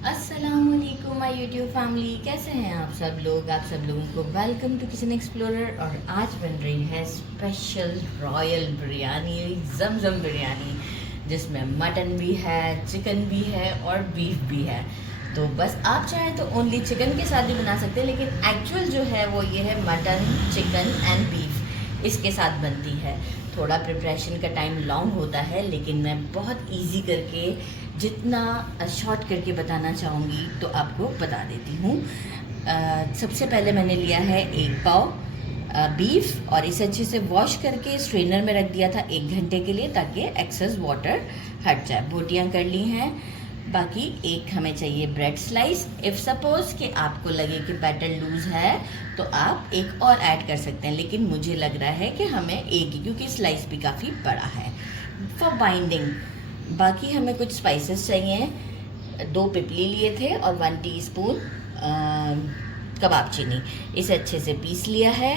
अस्सलामुअलैकुम my YouTube family, कैसे हैं आप सब लोग। आप सब लोगों को वेलकम टू किचन एक्सप्लोरर। और आज बन रही है स्पेशल रॉयल बिरयानी, जमजम बिरयानी, जिसमें मटन भी है, चिकन भी है और बीफ भी है। तो बस आप चाहें तो ओनली चिकन के साथ भी बना सकते हैं, लेकिन एक्चुअल जो है वो ये है मटन, चिकन एंड बीफ इसके साथ बनती है। थोड़ा प्रिपरेशन का टाइम लॉन्ग होता है, लेकिन मैं बहुत इजी करके, जितना शॉर्ट करके बताना चाहूँगी तो आपको बता देती हूँ। सबसे पहले मैंने लिया है 1 पाव बीफ और इसे अच्छे से वॉश करके स्ट्रेनर में रख दिया था 1 घंटे के लिए, ताकि एक्सेस वाटर हट जाए। बोटियाँ कर ली हैं। बाकी एक हमें चाहिए ब्रेड स्लाइस। इफ़ सपोज़ कि आपको लगे कि बैटर लूज़ है तो आप एक और ऐड कर सकते हैं, लेकिन मुझे लग रहा है कि हमें एक ही, क्योंकि स्लाइस भी काफ़ी बड़ा है फॉर बाइंडिंग। बाकी हमें कुछ स्पाइसेस चाहिए। 2 पिपली लिए थे और 1 टीस्पून कबाब चीनी। इसे अच्छे से पीस लिया है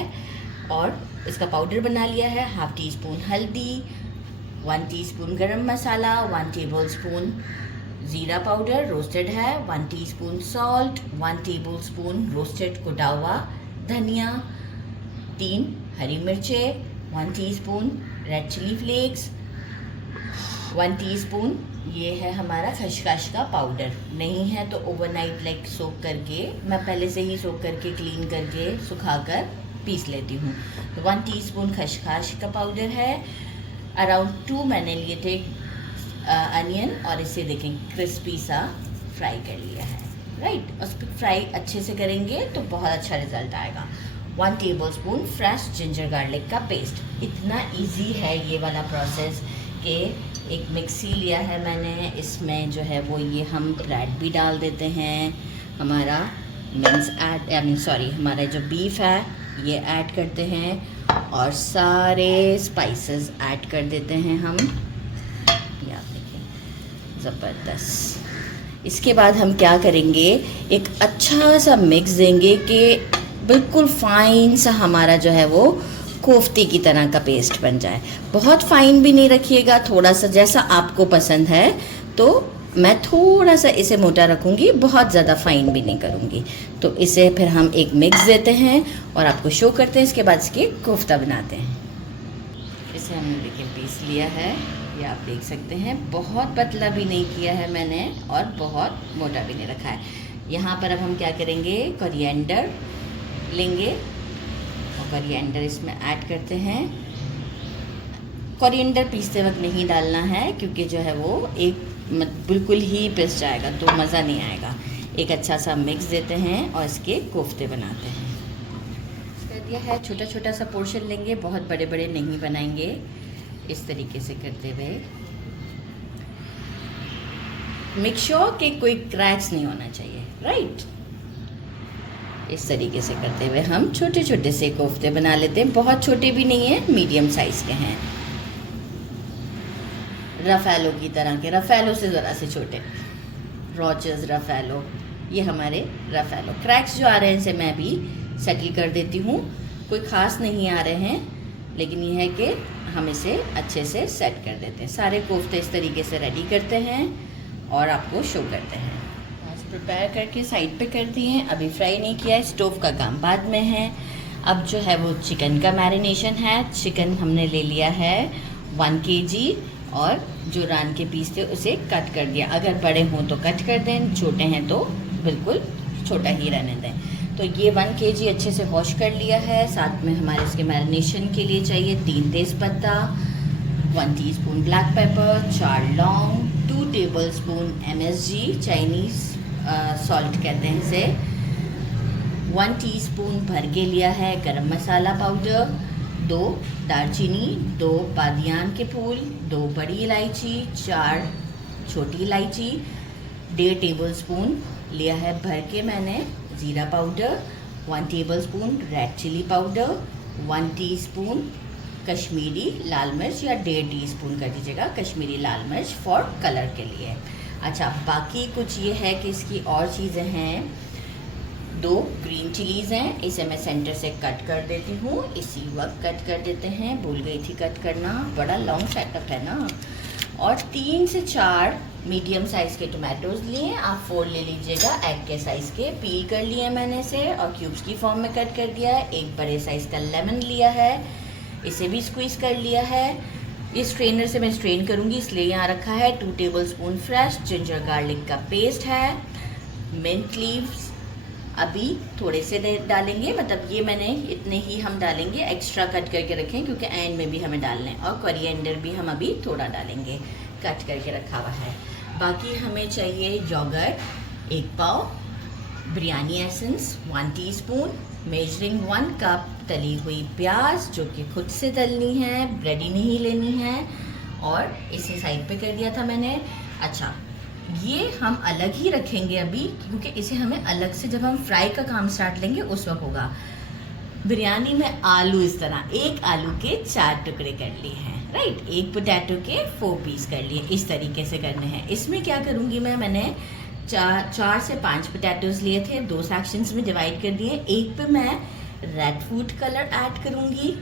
और इसका पाउडर बना लिया है। 1/2 टीस्पून हल्दी, 1 टीस्पून गरम मसाला, 1 टेबलस्पून ज़ीरा पाउडर रोस्टेड है, 1 टीस्पून सॉल्ट, 1 टेबलस्पून रोस्टेड कुटा हुआ धनिया, 3 हरी मिर्चें, 1 teaspoon red chilli flakes, 1 teaspoon ये है हमारा खसखस का पाउडर। नहीं है तो ओवरनाइट सोक करके, मैं पहले से ही सोक करके क्लीन करके सुखाकर पीस लेती हूँ। तो 1 टीस्पून खसखस का पाउडर है। अराउंड 2 मैंने लिए थे अनियन, और इसे देखें क्रिस्पी सा फ्राई कर लिया है। राइट, उस पर फ्राई अच्छे से करेंगे तो बहुत अच्छा रिजल्ट आएगा। 1 टेबलस्पून फ्रेश जिंजर गार्लिक का पेस्ट। इतना इजी है ये वाला प्रोसेस कि एक मिक्सी लिया है मैंने, इसमें जो है वो ये हम ब्रेड भी डाल देते हैं, हमारा हमारा जो बीफ है ये ऐड करते हैं और सारे स्पाइसेस ऐड कर देते हैं हम। ये आप देखिए, ज़बरदस्त। इसके बाद हम क्या करेंगे, एक अच्छा सा मिक्स देंगे कि बिल्कुल फाइन सा हमारा जो है वो कोफ्ते की तरह का पेस्ट बन जाए। बहुत फाइन भी नहीं रखिएगा, थोड़ा सा जैसा आपको पसंद है। तो मैं थोड़ा सा इसे मोटा रखूँगी, बहुत ज़्यादा फाइन भी नहीं करूँगी। तो इसे फिर हम एक मिक्स देते हैं और आपको शो करते हैं। इसके बाद इसके कोफ्ता बनाते हैं। इसे हमने देखिए पीस लिया है, ये आप देख सकते हैं। बहुत पतला भी नहीं किया है मैंने और बहुत मोटा भी नहीं रखा है। यहाँ पर अब हम क्या करेंगे, कोरिएंडर लेंगे और कोरिएंडर इसमें ऐड करते हैं। कोरिएंडर पीसते वक्त नहीं डालना है, क्योंकि जो है वो एक बिल्कुल ही पिस जाएगा तो मज़ा नहीं आएगा। एक अच्छा सा मिक्स देते हैं और इसके कोफ्ते बनाते हैं। कर दिया है, छोटा छोटा सा पोर्शन लेंगे, बहुत बड़े बड़े नहीं बनाएंगे। इस तरीके से करते हुए मेक श्योर कि कोई क्रैक्स नहीं होना चाहिए। राइट, इस तरीके से करते हुए हम छोटे छोटे से कोफ्ते बना लेते हैं। बहुत छोटे भी नहीं हैं, मीडियम साइज़ के हैं, रफ़ेलो की तरह के, रफ़ेलो से ज़रा से छोटे, रॉचर्स रफ़ेलो। ये हमारे रफ़ेलो। क्रैक्स जो आ रहे हैं इसे मैं भी सेटल कर देती हूँ। कोई ख़ास नहीं आ रहे हैं, लेकिन ये है कि हम इसे अच्छे से सेट कर देते हैं। सारे कोफ्ते इस तरीके से रेडी करते हैं और आपको शो करते हैं। प्रिपेयर करके साइड पे कर दिए हैं, अभी फ्राई नहीं किया है, स्टोव का काम बाद में है। अब जो है वो चिकन का मैरिनेशन है। चिकन हमने ले लिया है 1 kg और जो रान के पीस थे उसे कट कर दिया। अगर बड़े हों तो कट कर दें, छोटे हैं तो बिल्कुल छोटा ही रहने दें। तो ये 1 kg अच्छे से वॉश कर लिया है। साथ में हमारे इसके मैरिनेशन के लिए चाहिए 3 तेज़पत्ता, 1 टीस्पून ब्लैक पेपर, 4 लौंग, 2 टेबलस्पून MSG चाइनीज़ सॉल्ट कहते हैं इसे, 1 टीस्पून भर के लिया है गरम मसाला पाउडर, 2 दालचीनी, 2 बादियान के फूल, 2 बड़ी इलायची, 4 छोटी इलायची, 1.5 टेबलस्पून लिया है भर के मैंने ज़ीरा powder, 1 tablespoon red chilli powder, 1 teaspoon Kashmiri लाल मिर्च, या 1.5 टीस्पून कर दीजिएगा कश्मीरी लाल मिर्च फॉर कलर के लिए। अच्छा, बाकी कुछ ये है कि इसकी और चीज़ें हैं। 2 ग्रीन चिलीज़ हैं, इसे मैं सेंटर से कट कर देती हूँ। इसी वक्त कट कर देते हैं, भूल गई थी कट करना, बड़ा लॉन्ग सेटअप है ना। और 3 से 4 मीडियम साइज़ के टोमेटोज़ लिए, आप 4 ले लीजिएगा एग के साइज़ के। पील कर लिए मैंने इसे और क्यूब्स की फॉर्म में कट कर दिया है। एक बड़े साइज़ का लेमन लिया है, इसे भी स्क्वीज़ कर लिया है। इस स्ट्रेनर से मैं स्ट्रेन करूँगी इसलिए यहाँ रखा है। 2 टेबलस्पून फ्रेश जिंजर गार्लिक का पेस्ट है। मिंट लीव्स अभी थोड़े से डालेंगे, मतलब ये मैंने इतने ही हम डालेंगे, एक्स्ट्रा कट करके रखें क्योंकि एंड में भी हमें डालना है। और कोरिएंडर भी हम अभी थोड़ा डालेंगे, कट करके रखा हुआ है। बाकी हमें चाहिए योगर्ट 1 पाव, biryani essence 1 teaspoon, measuring 1 cup तली हुई प्याज जो कि खुद से तलनी है, रेडी नहीं लेनी है। और इसे साइड पे कर दिया था मैंने। अच्छा, ये हम अलग ही रखेंगे अभी क्योंकि इसे हमें अलग से जब हम फ्राई का काम स्टार्ट लेंगे उस वक्त होगा। बिरयानी में आलू इस तरह 1 आलू के 4 टुकड़े कर लिए हैं, राइट। 1 पोटैटो के 4 पीस कर लिए, इस तरीके से करने हैं। इसमें क्या करूँगी मैंने 4 से 5 पोटैटोज लिए थे, 2 सेक्शंस में डिवाइड कर दिए। एक पे मैं रेड फूड कलर ऐड करूँगी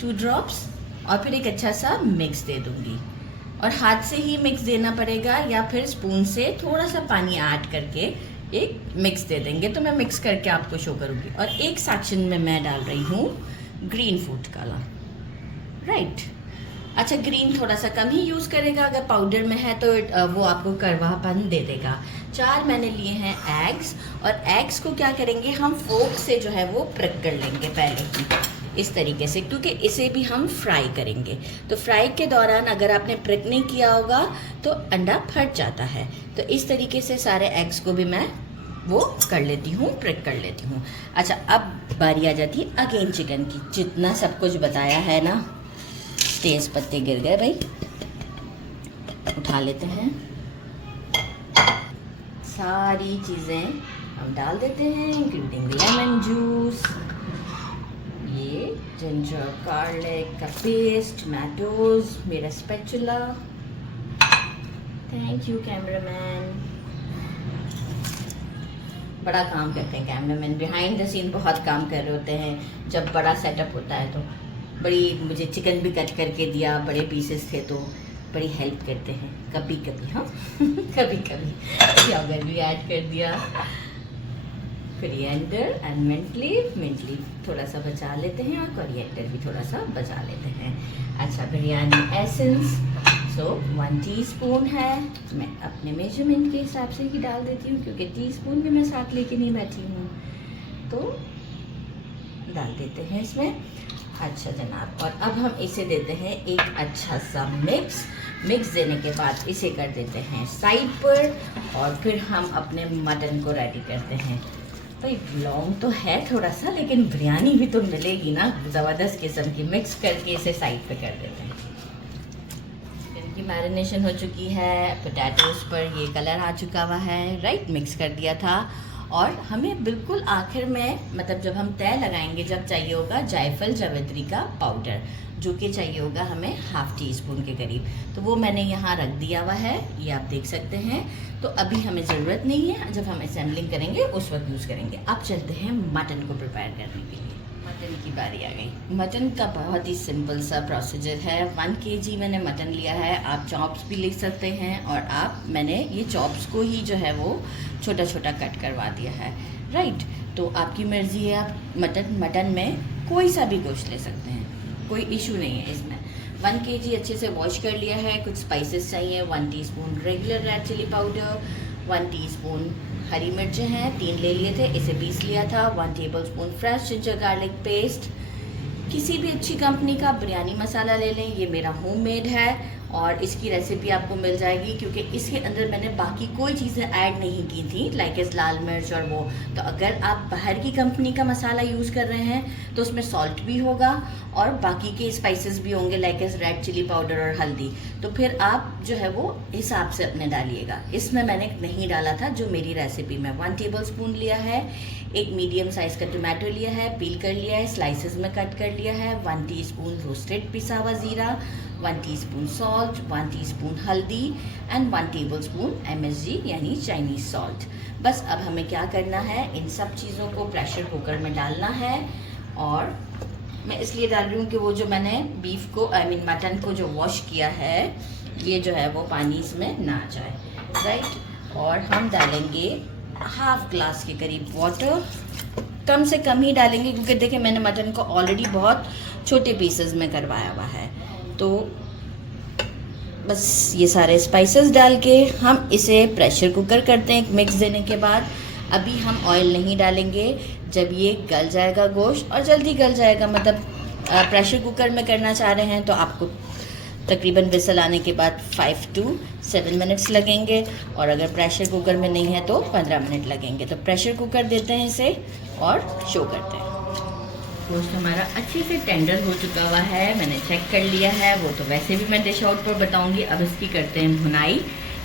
2 ड्रॉप्स और फिर एक अच्छा सा मिक्स दे दूँगी। और हाथ से ही मिक्स देना पड़ेगा या फिर स्पून से थोड़ा सा पानी ऐड करके एक मिक्स दे देंगे। तो मैं मिक्स करके आपको शो करूँगी। और एक सेक्शन में मैं डाल रही हूँ ग्रीन फूड कलर, राइट। अच्छा, ग्रीन थोड़ा सा कम ही यूज़ करेगा, अगर पाउडर में है तो वो आपको कड़वापन दे देगा। 4 मैंने लिए हैं एग्स, और एग्स को क्या करेंगे हम फोक से जो है वो प्रिक कर लेंगे पहले ही इस तरीके से, क्योंकि इसे भी हम फ्राई करेंगे। तो फ्राई के दौरान अगर आपने प्रिक नहीं किया होगा तो अंडा फट जाता है। तो इस तरीके से सारे एग्स को भी मैं वो कर लेती हूँ, प्रिक कर लेती हूँ। अच्छा, अब बारी आ जाती है अगेन चिकन की। जितना सब कुछ बताया है ना, तेज पत्ते गिर गए भाई, उठा लेते हैं। सारी चीज़ें हम डाल देते हैं इंक्लूडिंग लेमन जूस, ये जिंजर गार्लिक का पेस्ट, टोमेटोज, मेरा स्पैचुला, थैंक यू कैमरामैन। बड़ा काम करते हैं कैमरामैन, बिहाइंड द सीन बहुत काम कर रहे होते हैं। जब बड़ा सेटअप होता है तो बड़ी, मुझे चिकन भी कट करके दिया, बड़े पीसेस थे तो बड़ी हेल्प करते हैं कभी कभी। हाँ कभी कभी योगर्ट भी ऐड कर दिया, कोरिएंडर एंड मिंट लीफ थोड़ा सा बचा लेते हैं और कोरिएंडर भी थोड़ा सा बचा लेते हैं। अच्छा, बिरयानी एसेंस 1 टीस्पून है, मैं अपने मेजरमेंट के हिसाब से ही डाल देती हूँ क्योंकि टीस्पून भी मैं साथ लेके नहीं बैठी हूँ, तो डाल देते हैं इसमें। अच्छा जनाब, और अब हम इसे देते हैं एक अच्छा सा मिक्स देने के बाद इसे कर देते हैं साइड पर, और फिर हम अपने मटन को रेडी करते हैं। भाई लॉन्ग तो है थोड़ा सा, लेकिन बिरयानी भी तो मिलेगी ना ज़बरदस्त किस्म की। मिक्स करके इसे साइड पे कर देते हैं। चिकन की मैरिनेशन हो चुकी है, पोटैटोज़ पर ये कलर आ चुका हुआ है, राइट। मिक्स कर दिया था। और हमें बिल्कुल आखिर में, मतलब जब हम तय लगाएंगे, जब चाहिए होगा जायफल जावित्री का पाउडर, जो कि चाहिए होगा हमें 1/2 टीस्पून के करीब। तो वो मैंने यहाँ रख दिया हुआ है, ये आप देख सकते हैं। तो अभी हमें ज़रूरत नहीं है, जब हम असेंबलिंग करेंगे उस वक्त यूज़ करेंगे। अब चलते हैं मटन को प्रिपेयर करने के लिए। मटन की बारी आ गई। मटन का बहुत ही सिंपल सा प्रोसीजर है। 1 kg मैंने मटन लिया है, आप चॉप्स भी ले सकते हैं, और मैंने ये चॉप्स को ही जो है वो छोटा छोटा कट करवा दिया है, राइट। तो आपकी मर्ज़ी है, आप मटन में कोई सा भी गोश्त ले सकते हैं, कोई इशू नहीं है इसमें। 1 kg अच्छे से वॉश कर लिया है। कुछ स्पाइसेस चाहिए, 1 teaspoon regular red chilli powder, 1 teaspoon हरी मिर्चें हैं, 3 ले लिए थे, इसे पीस लिया था। 1 tablespoon fresh ginger garlic paste. किसी भी अच्छी कंपनी का बिरयानी मसाला ले लें, ये मेरा होममेड है और इसकी रेसिपी आपको मिल जाएगी, क्योंकि इसके अंदर मैंने बाकी कोई चीज़ें ऐड नहीं की थी, लाइक इस लाल मिर्च और वो। तो अगर आप बाहर की कंपनी का मसाला यूज़ कर रहे हैं तो उसमें सॉल्ट भी होगा और बाकी के स्पाइसेस भी होंगे, लाइक इस रेड चिली पाउडर और हल्दी। तो फिर आप जो है वो हिसाब से अपने डालिएगा। इसमें मैंने नहीं डाला था, जो मेरी रेसिपी में 1 टेबलस्पून लिया है। एक मीडियम साइज़ का टमाटो लिया है, पील कर लिया है, स्लाइसेस में कट कर लिया है। 1 टीस्पून रोस्टेड पिसा हुआ ज़ीरा, 1 टीस्पून सॉल्ट, 1 टीस्पून हल्दी एंड 1 टेबलस्पून MSG यानी चाइनीज़ सॉल्ट। बस अब हमें क्या करना है, इन सब चीज़ों को प्रेशर कुकर में डालना है और मैं इसलिए डाल रही हूँ कि वो जो मैंने बीफ को मटन को जो वॉश किया है, ये जो है वो पानी इसमें ना जाए, राइट। और हम डालेंगे हाफ ग्लास के करीब वाटर, कम से कम ही डालेंगे क्योंकि देखिए मैंने मटन को ऑलरेडी बहुत छोटे पीसेस में करवाया हुआ है। तो बस ये सारे स्पाइसेस डाल के हम इसे प्रेशर कुकर करते हैं। एक मिक्स देने के बाद अभी हम ऑयल नहीं डालेंगे, जब ये गल जाएगा गोश्त, और जल्दी गल जाएगा, मतलब प्रेशर कुकर में करना चाह रहे हैं तो आपको तकरीबन विसल आने के बाद 5 to 7 मिनट्स लगेंगे, और अगर प्रेशर कुकर में नहीं है तो 15 मिनट लगेंगे। तो प्रेशर कुकर देते हैं इसे और शो करते हैं। गोश्त हमारा अच्छे से टेंडर हो चुका हुआ है, मैंने चेक कर लिया है। वो तो वैसे भी मैं डिश आउट पर बताऊंगी। अब इसकी करते हैं भुनाई।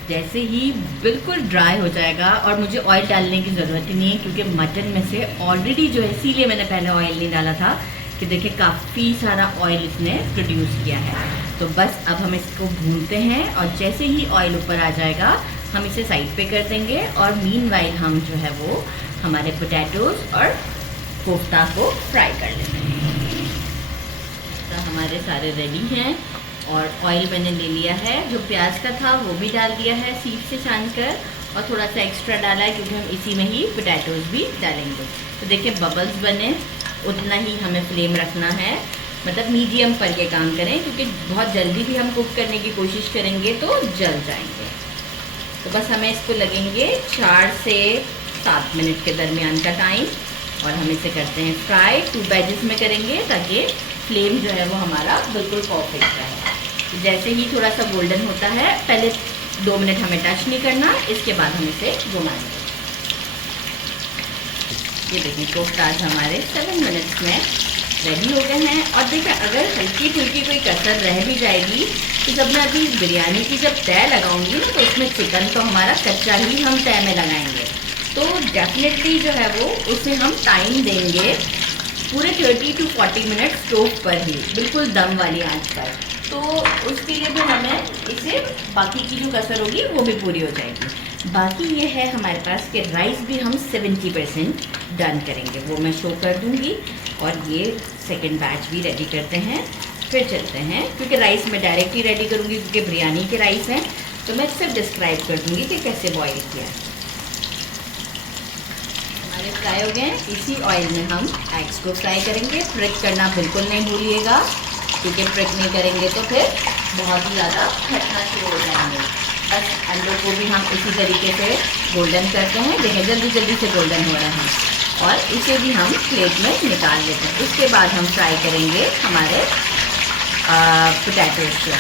जैसे ही बिल्कुल ड्राई हो जाएगा, और मुझे ऑयल डालने की ज़रूरत ही नहीं है क्योंकि मटन में से ऑलरेडी जो है, इसीलिए मैंने पहले ऑयल नहीं डाला था कि देखिए काफ़ी सारा ऑयल इसने प्रोड्यूस किया है। तो बस अब हम इसको भूनते हैं, और जैसे ही ऑयल ऊपर आ जाएगा हम इसे साइड पे कर देंगे। और मीनवाइल हम जो है वो हमारे पोटैटोज़ और कोफ्ता को फ्राई कर लेते हैं। तो हमारे सारे रेडी हैं, और ऑयल मैंने ले लिया है, जो प्याज का था वो भी डाल दिया है सीप से छान कर, और थोड़ा सा एक्स्ट्रा डाला है क्योंकि हम इसी में ही पोटैटोज़ भी डालेंगे। तो देखिए बबल्स बने, उतना ही हमें फ्लेम रखना है, मतलब मीडियम पर के काम करें क्योंकि बहुत जल्दी भी हम कुक करने की कोशिश करेंगे तो जल जाएंगे। तो बस हमें इसको लगेंगे 4 से 7 मिनट के दरमियान का टाइम, और हम इसे करते हैं फ्राई। 2 बैचेस में करेंगे ताकि फ्लेम जो है वो हमारा बिल्कुल परफेक्ट रहे। जैसे ही थोड़ा सा गोल्डन होता है, पहले 2 मिनट हमें टच नहीं करना, इसके बाद हम इसे घुमाएंगे। ये देखिए कोफ्ता आज हमारे 7 मिनट्स में रेडी हो गए हैं। और देखिए अगर हल्की फुल्की कोई कसर रह भी जाएगी तो जब मैं अभी बिरयानी की जब तय लगाऊंगी ना, तो उसमें चिकन तो हमारा कच्चा ही हम तय में लगाएंगे। तो डेफिनेटली जो है वो उसे हम टाइम देंगे पूरे 30 to 40 मिनट स्टोव पर ही, बिल्कुल दम वाली आंच पर। तो उसके लिए भी हमें इसे बाकी की जो कसर होगी वो भी पूरी हो जाएगी। बाकी ये है हमारे पास कि राइस भी हम 70% डन करेंगे, वो मैं शो कर दूँगी। और ये सेकंड बैच भी रेडी करते हैं, फिर चलते हैं, क्योंकि राइस मैं डायरेक्ट ही रेडी करूँगी क्योंकि बिरयानी के राइस हैं। तो मैं सिर्फ डिस्क्राइब कर दूँगी कि कैसे बॉईल किया है। हमारे फ्राई हो गए, इसी ऑयल में हम एग्स को फ्राई करेंगे। फ्रिक करना बिल्कुल नहीं भूलिएगा क्योंकि फ्रिक नहीं करेंगे तो फिर बहुत ही ज़्यादा फटना शुरू हो जाएंगे। बस अंडों को भी हम इसी तरीके से गोल्डन करते हैं। देखिए जल्दी जल्दी से गोल्डन हो रहे हैं, और इसे भी हम प्लेट में निकाल लेते हैं। उसके बाद हम फ्राई करेंगे हमारे पोटैटोज़ को।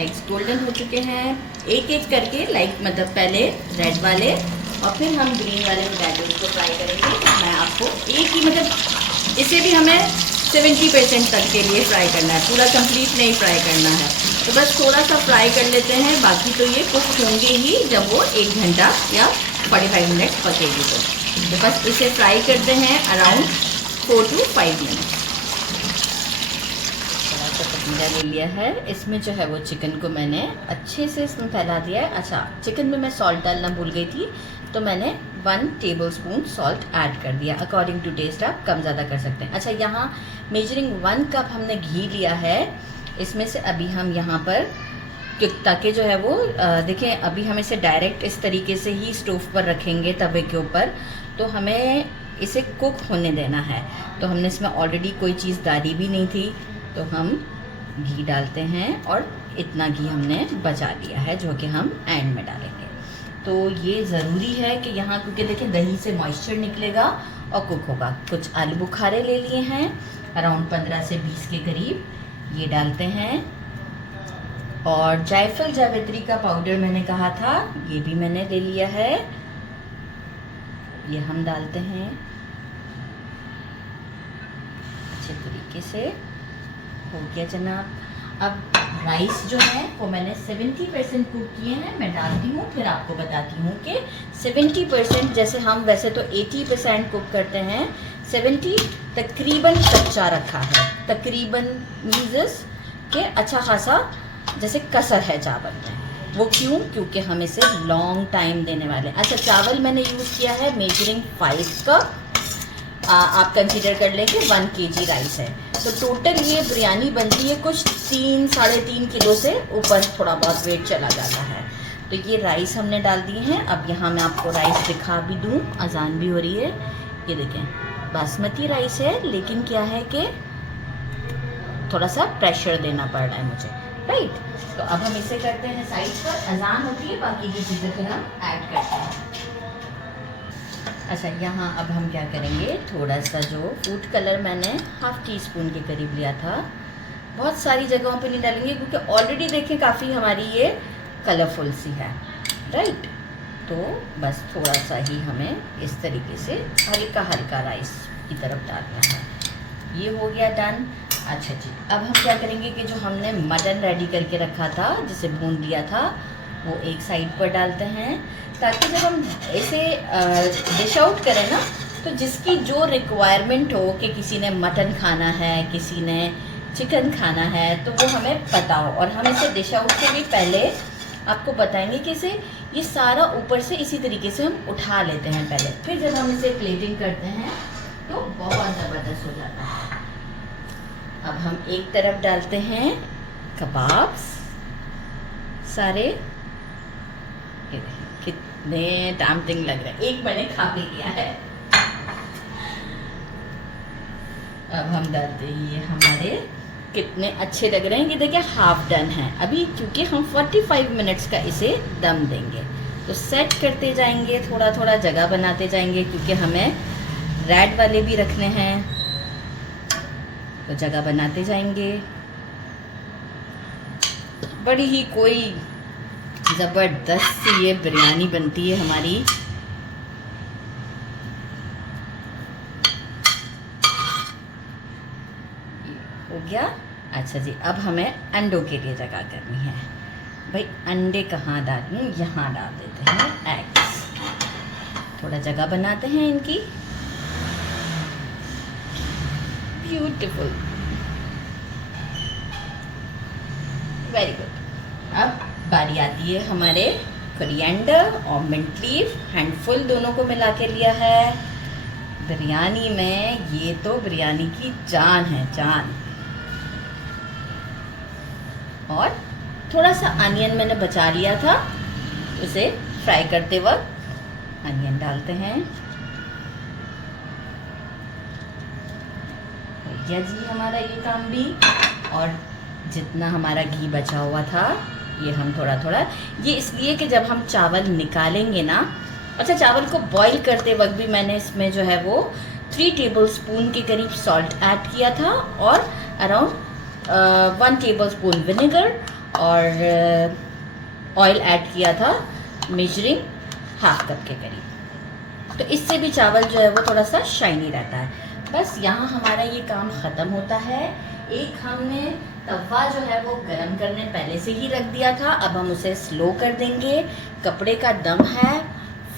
एग्स गोल्डन हो चुके हैं, एक एक करके मतलब पहले रेड वाले और फिर हम ग्रीन वाले पोटैटोज़ को फ्राई करेंगे। मैं आपको एक ही मतलब इसे भी हमें 70% तक के लिए फ्राई करना है, पूरा कंप्लीट नहीं फ्राई करना है। तो बस थोड़ा सा फ्राई कर लेते हैं, बाकी तो ये कुक होंगे ही जब वो 1 घंटा या 45 मिनट पकेगी। तो बस इसे फ्राई करते हैं अराउंड 4 to 5 मिनट। थोड़ा सा पतीला ले लिया है, इसमें जो है वो चिकन को मैंने अच्छे से इसमें फैला दिया है। अच्छा, चिकन में मैं सॉल्ट डालना भूल गई थी, तो मैंने 1 टेबलस्पून सॉल्ट ऐड कर दिया। अकॉर्डिंग टू टेस्ट आप कम ज़्यादा कर सकते हैं। अच्छा, यहाँ मेजरिंग 1 कप हमने घी लिया है, इसमें से अभी हम यहाँ पर ताकि जो है वो देखिए अभी हम इसे डायरेक्ट इस तरीके से ही स्टोव पर रखेंगे तवे के ऊपर, तो हमें इसे कुक होने देना है। तो हमने इसमें ऑलरेडी कोई चीज़ डाली भी नहीं थी, तो हम घी डालते हैं, और इतना घी हमने बचा लिया है जो कि हम एंड में डालेंगे। तो ये ज़रूरी है कि यहाँ, क्योंकि देखिए दही से मॉइस्चर निकलेगा और कुक होगा। कुछ आलू बुखारे ले लिए हैं अराउंड 15 से 20 के करीब, ये डालते हैं। और जायफल जावित्री का पाउडर मैंने कहा था, ये भी मैंने ले लिया है, ये हम डालते हैं अच्छे तरीके से। हो गया जनाब। अब राइस जो है वो मैंने 70% कुक किए हैं, मैं डालती हूँ, फिर आपको बताती हूँ कि 70% जैसे हम वैसे तो 80% कुक करते हैं, 70 तकरीबन कच्चा रखा है। तकरीबन मीन्स के अच्छा खासा जैसे कसर है चावल में। वो क्यों? क्योंकि हम इसे लॉन्ग टाइम देने वाले हैं। अच्छा, चावल मैंने यूज़ किया है मेजरिंग 5 कप, आप कंसीडर कर लें कि 1 kg राइस है। तो टोटल ये बिरयानी बनती है कुछ 3-3.5 किलो से ऊपर, थोड़ा बहुत वेट चला जाता है। तो ये राइस हमने डाल दिए हैं। अब यहाँ मैं आपको राइस दिखा भी दूँ, अजान भी हो रही है। ये देखें, बासमती राइस है, लेकिन क्या है कि थोड़ा सा प्रेशर देना पड़ रहा है मुझे, राइट। तो अब हम इसे करते हैं साइड पर, अजान होती है, बाकी की चीज़ें फिर हम ऐड करते हैं। अच्छा, यहाँ अब हम क्या करेंगे, थोड़ा सा जो फूड कलर मैंने ½ टीस्पून के करीब लिया था, बहुत सारी जगहों पे नहीं डालेंगे क्योंकि ऑलरेडी देखें काफ़ी हमारी ये कलरफुल सी है, राइट। तो बस थोड़ा सा ही हमें इस तरीके से हल्का हल्का राइस की तरफ डालना है। ये हो गया डन। अच्छा जी, अब हम क्या करेंगे कि जो हमने मटन रेडी करके रखा था, जिसे भून लिया था, वो एक साइड पर डालते हैं, ताकि जब हम इसे डिश आउट करें ना, तो जिसकी जो रिक्वायरमेंट हो कि किसी ने मटन खाना है, किसी ने चिकन खाना है, तो वो हमें पता हो। और हम इसे डिश आउट से भी पहले आपको बताएंगे कि इसे ये सारा ऊपर से इसी तरीके से हम उठा लेते हैं पहले, फिर जब हम इसे प्लेटिंग करते हैं तो बहुत ज़बरदस्त हो जाता है। अब हम एक तरफ डालते हैं कबाब्स सारे, कितने टेम्पटिंग लग रहे हैं, एक मैंने खा भी लिया है। अब हम डालते हैं, ये हमारे कितने अच्छे लग रहे हैं। ये देखिए हाफ डन है अभी, क्योंकि हम 45 मिनट्स का इसे दम देंगे। तो सेट करते जाएंगे, थोड़ा थोड़ा जगह बनाते जाएंगे, क्योंकि हमें रेड वाले भी रखने हैं, तो जगह बनाते जाएंगे। बड़ी ही कोई ज़बरदस्त सी ये बिरयानी बनती है हमारी। हो गया। अच्छा जी, अब हमें अंडों के लिए जगह करनी है। भाई अंडे कहाँ डालूं, यहाँ डाल देते हैं एग्स। थोड़ा जगह बनाते हैं इनकी, ब्यूटीफुल, वेरी गुड। अब बारी आती है हमारे कोरिएंडर और मिंट लीफ, हैंडफुल दोनों को मिला के लिया है बिरयानी में। ये तो बिरयानी की जान है, जान। और थोड़ा सा अनियन मैंने बचा लिया था, उसे फ्राई करते वक्त अनियन डालते हैं। हो गया जी हमारा ये काम भी। और जितना हमारा घी बचा हुआ था, ये हम थोड़ा थोड़ा, ये इसलिए कि जब हम चावल निकालेंगे ना, अच्छा चावल को बॉईल करते वक्त भी मैंने इसमें जो है वो 3 टेबलस्पून के करीब सॉल्ट ऐड किया था, और अराउंड 1 टेबलस्पून विनेगर और ऑयल ऐड किया था, मेजरिंग ½ कप के करीब। तो इससे भी चावल जो है वो थोड़ा सा शाइनी रहता है। बस यहाँ हमारा ये काम ख़त्म होता है। एक हमने तवा जो है वो गरम करने पहले से ही रख दिया था, अब हम उसे स्लो कर देंगे। कपड़े का दम है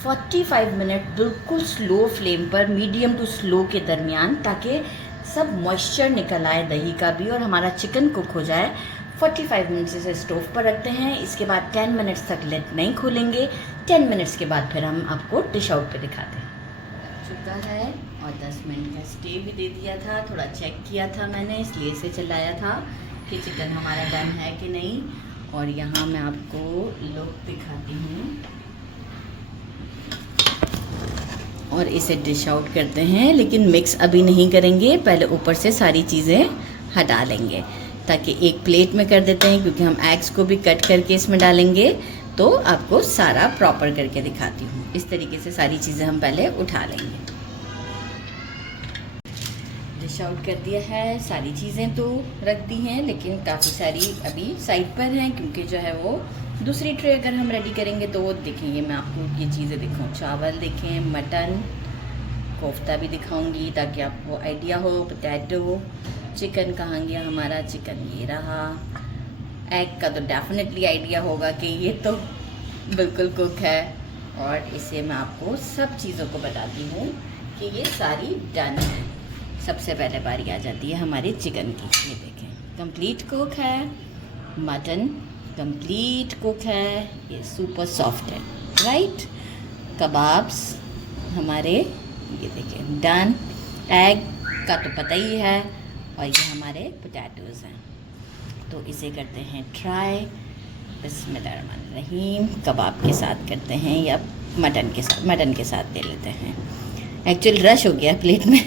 45 मिनट, बिल्कुल स्लो फ्लेम पर, मीडियम टू स्लो के दरमियान, ताकि सब मॉइस्चर निकल आए दही का भी और हमारा चिकन कुक हो जाए। 45 मिनट्स इसे स्टोव पर रखते हैं। इसके बाद 10 मिनट्स तक लिड नहीं खोलेंगे। 10 मिनट्स के बाद फिर हम आपको डिश आउट पे दिखाते हैं। चुका है और 10 मिनट का स्टे भी दे दिया था। थोड़ा चेक किया था मैंने, इसलिए इसे चलाया था कि चिकन हमारा डन है कि नहीं। और यहाँ मैं आपको लुक दिखाती हूँ और इसे डिश आउट करते हैं, लेकिन मिक्स अभी नहीं करेंगे, पहले ऊपर से सारी चीज़ें हटा लेंगे, ताकि एक प्लेट में कर देते हैं, क्योंकि हम एग्स को भी कट करके इसमें डालेंगे। तो आपको सारा प्रॉपर करके दिखाती हूँ। इस तरीके से सारी चीज़ें हम पहले उठा लेंगे। डिश आउट कर दिया है, सारी चीज़ें तो रख दी हैं, लेकिन काफ़ी सारी अभी साइड पर हैं, क्योंकि जो है वो दूसरी ट्रे अगर हम रेडी करेंगे तो वो देखेंगे। मैं आपको ये चीज़ें दिखाऊँ, चावल देखें, मटन, कोफ्ता भी दिखाऊंगी ताकि आपको आइडिया हो। पोटैटो, चिकन कहाँ गया हमारा, चिकन ये रहा। एग का तो डेफिनेटली आइडिया होगा कि ये तो बिल्कुल कुक है। और इसे मैं आपको सब चीज़ों को बताती हूँ कि ये सारी डन है। सबसे पहले बारी आ जाती है हमारे चिकन की। ये देखें, कंप्लीट कुक है। मटन कंप्लीट कुक है, ये सुपर सॉफ्ट है, राइट। कबाब्स हमारे ये देखिए डन। एग का तो पता ही है, और ये हमारे पोटैटोज़ हैं। तो इसे करते हैं ट्राई। बिस्मिल्लाहिर्रहमानिर्रहीम। कबाब के साथ करते हैं या मटन के साथ ले लेते हैं। एक्चुअल रश हो गया प्लेट में।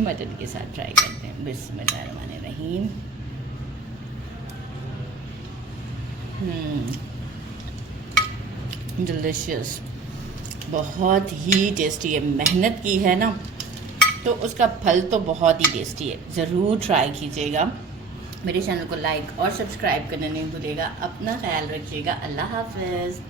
मटन के साथ ट्राई करते हैं। बिस्मिल्लाहिर्रहमानिर्रहीम। डिलीशियस, बहुत ही टेस्टी है। मेहनत की है ना, तो उसका फल तो बहुत ही टेस्टी है। ज़रूर ट्राई कीजिएगा। मेरे चैनल को लाइक और सब्सक्राइब करना नहीं भूलिएगा। अपना ख्याल रखिएगा। अल्लाह हाफ़िज़।